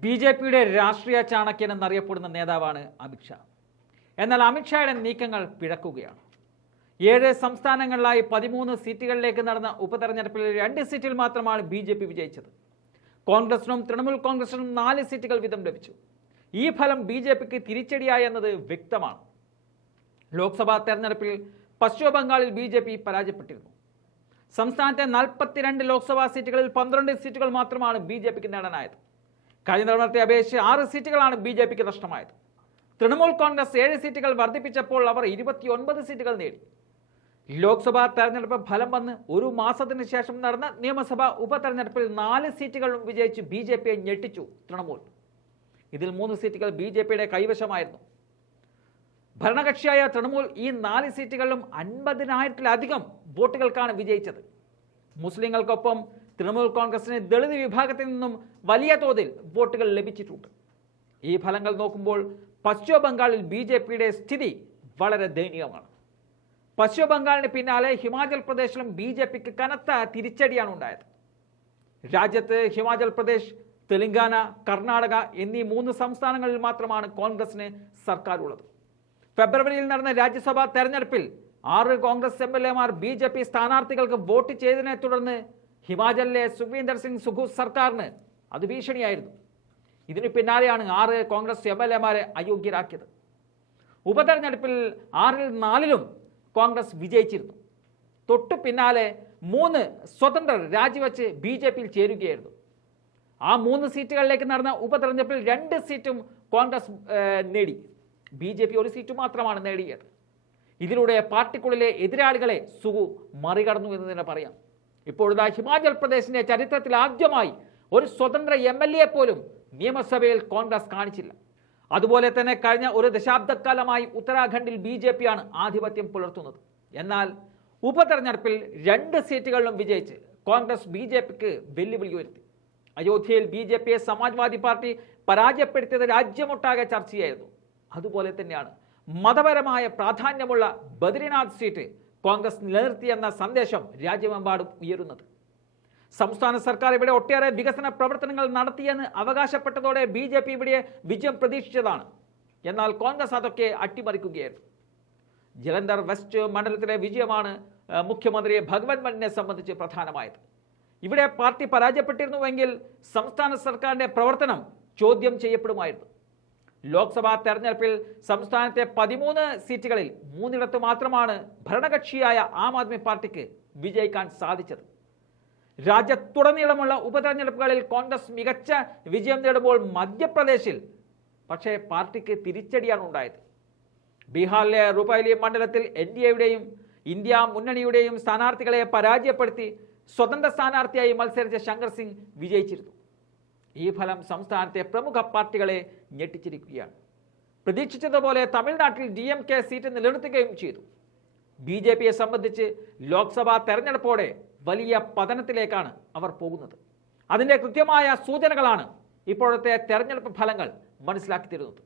B J പിയുടെ രാഷ്ട്രീയ ചാണക്യൻ എന്നറിയപ്പെടുന്ന നേതാവാണ് അമിത്ഷാ എന്നാൽ അമിത്ഷായുടെ നീക്കങ്ങൾ പിഴക്കുകയാണ്. ഏഴ് സംസ്ഥാനങ്ങളിലായി പതിമൂന്ന് സീറ്റുകളിലേക്ക് നടന്ന ഉപതെരഞ്ഞെടുപ്പിൽ രണ്ട് സീറ്റിൽ മാത്രമാണ് ബി ജെ പി വിജയിച്ചത്. കോൺഗ്രസിനും തൃണമൂൽ കോൺഗ്രസിനും നാല് സീറ്റുകൾ വീതം ലഭിച്ചു. ഈ ഫലം ബി ജെ പിക്ക് തിരിച്ചടിയായി എന്നത് വ്യക്തമാണ്. ലോക്സഭാ തെരഞ്ഞെടുപ്പിൽ പശ്ചിമ ബംഗാളിൽ ബി ജെ പി പരാജയപ്പെട്ടിരുന്നു. സംസ്ഥാനത്തെ നാൽപ്പത്തിരണ്ട് ലോക്സഭാ സീറ്റുകളിൽ പന്ത്രണ്ട് സീറ്റുകൾ മാത്രമാണ് ബി ജെ പിക്ക് നേടാനായത്. കഴിഞ്ഞ തവണത്തെ അപേക്ഷിച്ച് ആറ് സീറ്റുകളാണ് ബി ജെ പിക്ക് നഷ്ടമായത്. തൃണമൂൽ കോൺഗ്രസ് ഏഴ് സീറ്റുകൾ വർദ്ധിപ്പിച്ചപ്പോൾ അവർ ഇരുപത്തിയൊൻപത് സീറ്റുകൾ നേടി. ലോക്സഭാ തെരഞ്ഞെടുപ്പ് ഫലം വന്ന് ഒരു മാസത്തിന് ശേഷം നടന്ന നിയമസഭാ ഉപതെരഞ്ഞെടുപ്പിൽ നാല് സീറ്റുകളും വിജയിച്ച് ബി ജെ പിയെ ഞെട്ടിച്ചു തൃണമൂൽ. ഇതിൽ മൂന്ന് സീറ്റുകൾ ബി ജെ പിയുടെ കൈവശമായിരുന്നു. ഭരണകക്ഷിയായ തൃണമൂൽ ഈ നാല് സീറ്റുകളിലും അൻപതിനായിരത്തിലധികം വോട്ടുകൾക്കാണ് വിജയിച്ചത്. മുസ്ലിങ്ങൾക്കൊപ്പം തൃണമൂൽ കോൺഗ്രസിന് ദളിത് വിഭാഗത്തിൽ നിന്നും വലിയ തോതിൽ വോട്ടുകൾ ലഭിച്ചിട്ടുണ്ട്. ഈ ഫലങ്ങൾ നോക്കുമ്പോൾ പശ്ചിമ ബംഗാളിൽ ബി ജെ പിയുടെ സ്ഥിതി വളരെ ദയനീയമാണ്. പശ്ചിമ ബംഗാളിന് പിന്നാലെ ഹിമാചൽ പ്രദേശിലും ബി ജെ പിക്ക് കനത്ത തിരിച്ചടിയാണ് ഉണ്ടായത്. രാജ്യത്ത് ഹിമാചൽ പ്രദേശ് തെലങ്കാന കർണാടക എന്നീ മൂന്ന് സംസ്ഥാനങ്ങളിൽ മാത്രമാണ് കോൺഗ്രസിന് സർക്കാർ ഉള്ളത് ഫെബ്രുവരിയിൽ നടന്ന രാജ്യസഭാ തെരഞ്ഞെടുപ്പിൽ ആറ് കോൺഗ്രസ് എം എൽ എമാർ ബി ജെ പി സ്ഥാനാർത്ഥികൾക്ക് വോട്ട് ചെയ്തതിനെ തുടർന്ന് ഹിമാചലിലെ സുഖ്വീന്ദർ സിംഗ് സുഖു സർക്കാരിന് അത് ഭീഷണിയായിരുന്നു. ഇതിന് പിന്നാലെയാണ് ആറ് കോൺഗ്രസ് എം എൽ എമാരെ അയോഗ്യരാക്കിയത്. ഉപതെരഞ്ഞെടുപ്പിൽ ആറിൽ നാലിലും കോൺഗ്രസ് വിജയിച്ചിരുന്നു. തൊട്ടു പിന്നാലെ മൂന്ന് സ്വതന്ത്രർ രാജിവെച്ച് ബി ജെ പിയിൽ ചേരുകയായിരുന്നു. ആ മൂന്ന് സീറ്റുകളിലേക്ക് നടന്ന ഉപതെരഞ്ഞെടുപ്പിൽ രണ്ട് സീറ്റും കോൺഗ്രസ് നേടി. ബി ജെ പി ഒരു സീറ്റ് മാത്രമാണ് നേടിയത്. ഇതിലൂടെ പാർട്ടിക്കുള്ളിലെ എതിരാളികളെ സുഗു മറികടന്നു എന്ന് തന്നെ പറയാം. ഇപ്പോഴിതാ ഹിമാചൽ പ്രദേശിന്റെ ചരിത്രത്തിൽ ആദ്യമായി ഒരു സ്വതന്ത്ര എം എൽ എ പോലും നിയമസഭയിൽ കോൺഗ്രസ് കാണിച്ചില്ല. അതുപോലെ തന്നെ കഴിഞ്ഞ ഒരു ദശാബ്ദക്കാലമായി ഉത്തരാഖണ്ഡിൽ ബി ജെ പിയാണ് ആധിപത്യം പുലർത്തുന്നത്. എന്നാൽ ഉപതെരഞ്ഞെടുപ്പിൽ രണ്ട് സീറ്റുകളിലും വിജയിച്ച് കോൺഗ്രസ് ബി ജെ പിക്ക് വെല്ലുവിളി ഉയർത്തി. അയോധ്യയിൽ ബി ജെ പിയെ സമാജ്വാദി പാർട്ടി പരാജയപ്പെടുത്തിയത് രാജ്യമൊട്ടാകെ ചർച്ചയായിരുന്നു. അതുപോലെ തന്നെയാണ് മതപരമായ പ്രാധാന്യമുള്ള ബദ്രിനാഥ് സീറ്റ് കോൺഗ്രസ് നിലനിർത്തിയെന്ന സന്ദേശം രാജ്യമെമ്പാടും ഉയരുന്നത്. സംസ്ഥാന സർക്കാർ ഇവിടെ ഒട്ടേറെ വികസന പ്രവർത്തനങ്ങൾ നടത്തിയെന്ന് അവകാശപ്പെട്ടതോടെ ബി ജെ പി ഇവിടെ വിജയം പ്രതീക്ഷിച്ചതാണ്. എന്നാൽ കോൺഗ്രസ് അതൊക്കെ അട്ടിമറിക്കുകയായിരുന്നു. ജലന്ധർ വെസ്റ്റ് മണ്ഡലത്തിലെ വിജയമാണ് മുഖ്യമന്ത്രി ഭഗവത് മണ്ണിനെ സംബന്ധിച്ച് പ്രധാനമായത്. ഇവിടെ പാർട്ടി പരാജയപ്പെട്ടിരുന്നുവെങ്കിൽ സംസ്ഥാന സർക്കാരിന്റെ പ്രവർത്തനം ചോദ്യം ചെയ്യപ്പെടുമായിരുന്നു. ലോക്സഭാ തെരഞ്ഞെടുപ്പിൽ സംസ്ഥാനത്തെ പതിമൂന്ന് സീറ്റുകളിൽ മൂന്നിടത്ത് മാത്രമാണ് ഭരണകക്ഷിയായ ആം ആദ്മി പാർട്ടിക്ക് വിജയിക്കാൻ സാധിച്ചത്. രാജ്യത്തുടനീളമുള്ള ഉപതെരഞ്ഞെടുപ്പുകളിൽ കോൺഗ്രസ് മികച്ച വിജയം നേടുമ്പോൾ മധ്യപ്രദേശിൽ പക്ഷേ പാർട്ടിക്ക് തിരിച്ചടിയാണ് ഉണ്ടായത്. ബീഹാറിലെ റുപൈലി മണ്ഡലത്തിൽ എൻ ഡി എയുടെയും ഇന്ത്യ മുന്നണിയുടെയും സ്ഥാനാർത്ഥികളെ പരാജയപ്പെടുത്തി സ്വതന്ത്ര സ്ഥാനാർത്ഥിയായി മത്സരിച്ച ശങ്കർ സിംഗ് വിജയിച്ചിരുന്നു. ഈ ഫലം സംസ്ഥാനത്തെ പ്രമുഖ പാർട്ടികളെ ഞെട്ടിച്ചിരിക്കുകയാണ്. പ്രതീക്ഷിച്ചതുപോലെ തമിഴ്നാട്ടിൽ ഡി എം കെ സീറ്റ് നിലനിർത്തുകയും ചെയ്തു. ബി ജെ പിയെ സംബന്ധിച്ച് ലോക്സഭാ തെരഞ്ഞെടുപ്പോടെ വലിയ പതനത്തിലേക്കാണ് അവർ പോകുന്നത്. അതിന്റെ കൃത്യമായ സൂചനകളാണ് ഇപ്പോഴത്തെ തെരഞ്ഞെടുപ്പ് ഫലങ്ങൾ മനസ്സിലാക്കി തരുന്നത്.